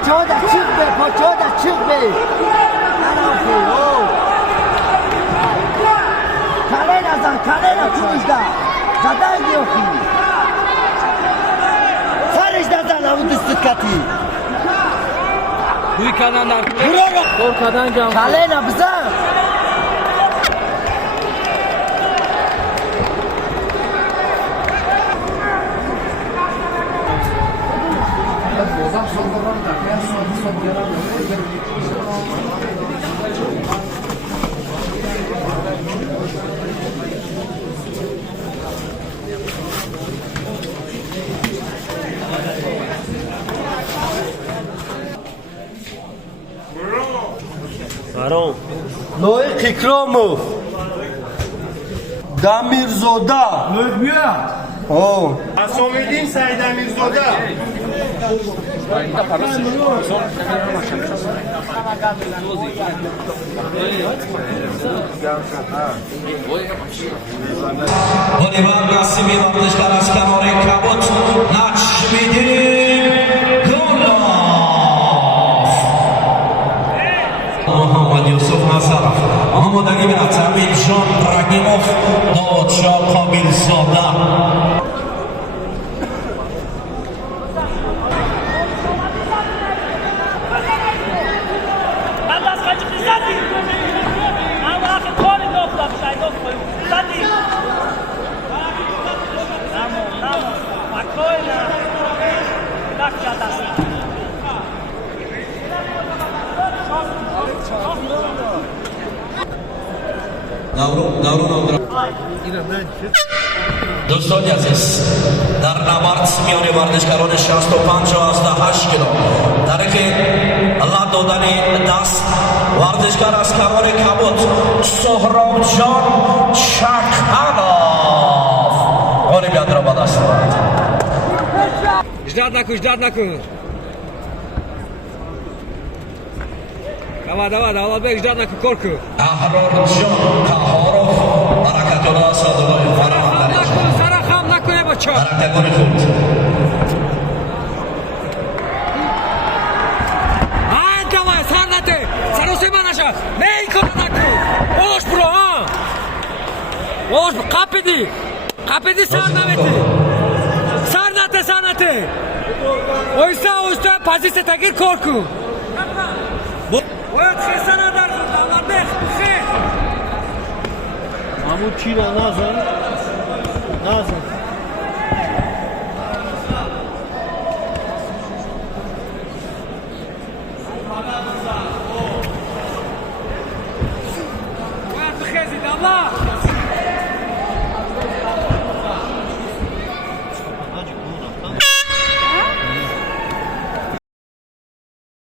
پاچه در چیق به کله نزن چونش ده زده گیاخی سرش نزن او دستت کتی Buyur kananlar. برو Korkadan can. کله نبزن فرام لایق اکراموف دمیرزاده اوه حسام‌الدین سعید امیرزاده Oliver Qasimiy vardishlar az kanori Kabut Nachmedin Gulov Muhammad Yusuf Nazarov omadagi mirat Amiljon Ragimov Dovudshoh Qobilzoda دوستان عزیز در نبرد میان ورزشکاران 65-88 کیلو در که الله دادن دست ورزشکار از کمال کبوت سهراب جان چکانوف غالبیت را به دست آورد. Ждать накуй. Давай, Аллабек, ждать накуй, корку. احرار جان کهارов حرکت را صادقای فراهم دارد. Сарахам накуй небо чё. حرکت گل خود. Ай, давай, сарнате. Сарусема наша. Мей кора накуй. Ош, бро, а. Ош, капеди сарнамети. Сарнате. Oysa pozitsiya tagir korku. Oy, xesana dar, Alabek, xe. Mahmut Çiğra Nazan Oy, xezid Allah.